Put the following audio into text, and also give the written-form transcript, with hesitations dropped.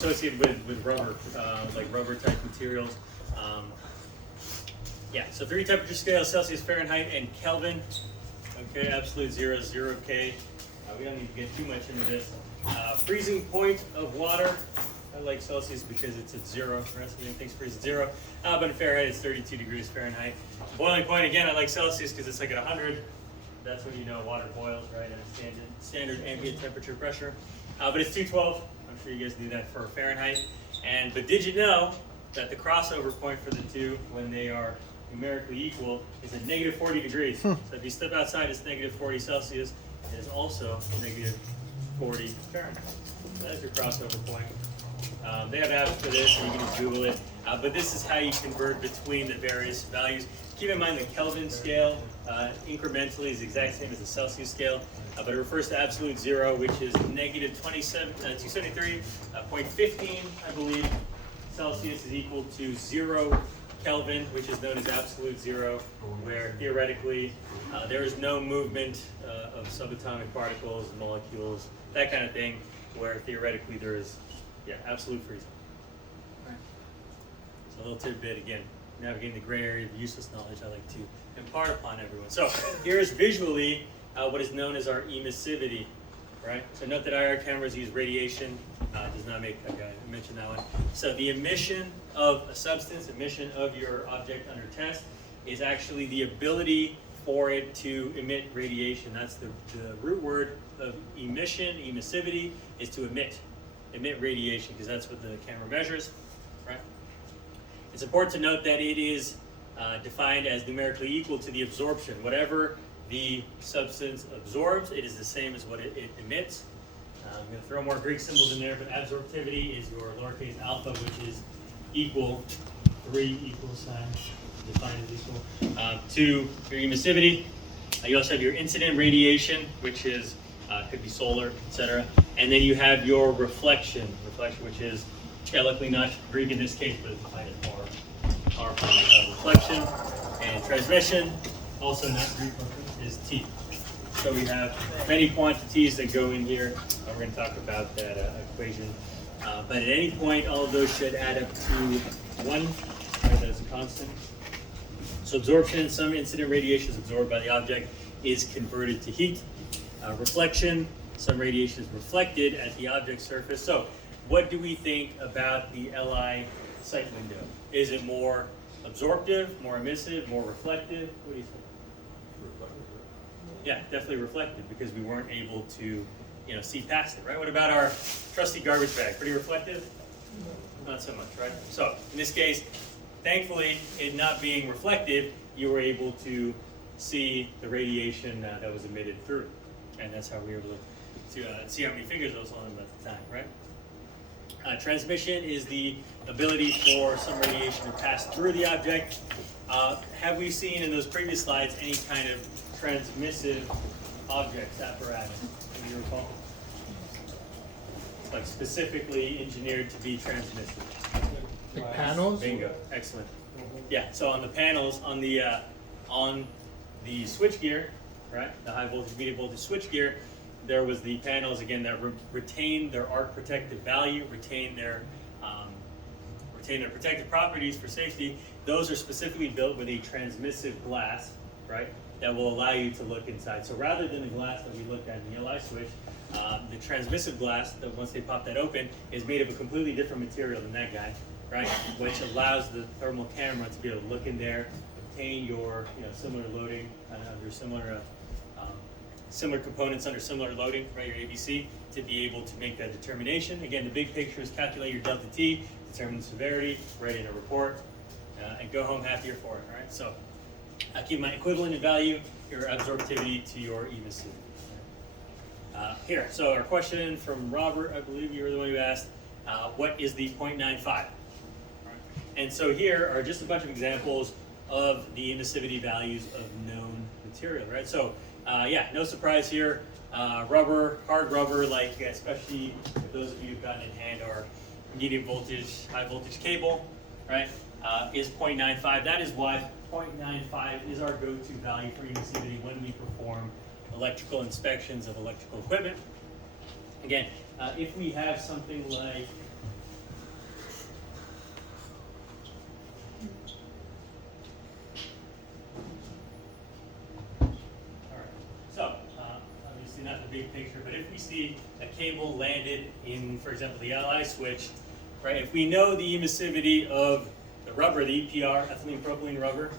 associated with rubber, like rubber type materials. Yeah, so 3 temperature scales, Celsius, Fahrenheit, and Kelvin. Okay, absolute 0, 0 K. We don't need to get too much into this. Freezing point of water. I like Celsius because it's at 0. The rest of everything's freezing 0. But in Fahrenheit, it's 32 degrees Fahrenheit. Boiling point, again, I like Celsius because it's like at 100. That's when you know water boils, right, at a standard ambient temperature pressure. But it's 212. I'm sure you guys knew that for Fahrenheit. But did you know that the crossover point for the two, when they are numerically equal, is at negative 40 degrees? So if you step outside, it's negative 40 Celsius. It is also negative 40 Fahrenheit. That's your crossover point. They have apps for this, and you can just Google it. But this is how you convert between the various values. Keep in mind the Kelvin scale incrementally is the exact same as the Celsius scale, but it refers to absolute 0, which is negative 273.15, I believe. Celsius is equal to 0 Kelvin, which is known as absolute 0, where theoretically there is no movement of subatomic particles, molecules, that kind of thing, where theoretically there is absolute freezing. So a little tidbit again, navigating the gray area of useless knowledge I like to impart upon everyone. So here's visually what is known as our emissivity, right? So note that IR cameras use radiation, does not make, okay, I mentioned that one. So the emission of a substance, emission of your object under test, is actually the ability for it to emit radiation. That's the root word of emission, emissivity, is to emit radiation, because that's what the camera measures, right? It's important to note that it is defined as numerically equal to the absorption. Whatever the substance absorbs, it is the same as what it emits. I'm going to throw more Greek symbols in there, but absorptivity is your lowercase alpha, which is equal, 3 equal sign, defined as equal, to your emissivity. You also have your incident radiation, which is could be solar, etc. And then you have your reflection, which is luckily not Greek in this case, but it's defined as powerful reflection. And transmission, also not Greek, is T. So we have many quantities that go in here. We're going to talk about that equation. But at any point, all of those should add up to 1, right? That's a constant. So absorption, some incident radiation is absorbed by the object, is converted to heat. Reflection, some radiation is reflected at the object surface. So what do we think about the LI sight window? Is it more absorptive, more emissive, more reflective? What do you think? Yeah, definitely reflective, because we weren't able to, see past it, right? What about our trusty garbage bag? Pretty reflective? Not so much, right? So in this case, thankfully, it not being reflective, you were able to see the radiation that was emitted through. And that's how we were able to see how many fingers it was on them at the time, right? Transmission is the ability for some radiation to pass through the object. Have we seen in those previous slides any kind of transmissive objects, apparatus? Can you recall? Like specifically engineered to be transmissive. Like panels? Bingo, excellent. Yeah, so on the panels, on the switchgear, right, the high voltage, medium voltage switchgear, there was the panels again that retain their arc protective value, retain their protective properties for safety. Those are specifically built with a transmissive glass, right, that will allow you to look inside. So rather than the glass that we looked at in the LI switch, the transmissive glass, that once they pop that open, is made of a completely different material than that guy, right, which allows the thermal camera to be able to look in there, obtain your similar loading under similar components under similar loading, right, your ABC, to be able to make that determination. Again, the big picture is calculate your delta T, determine the severity, write in a report, and go home happier for it, all right? So keep my equivalent in value, your absorptivity to your emissivity. Here, so our question from Robert, I believe you were the one who asked, what is the 0.95? Right. And so here are just a bunch of examples of the emissivity values of known material, right? So no surprise here. Rubber, hard rubber, like especially if those of you who've gotten in hand our medium voltage, high voltage cable, right, is 0.95. That is why 0.95 is our go-to value for emissivity when we perform electrical inspections of electrical equipment. Again, if we have something like the big picture, but if we see a cable landed in, for example, the LI switch, right? If we know the emissivity of the rubber, the EPR, ethylene propylene rubber, right?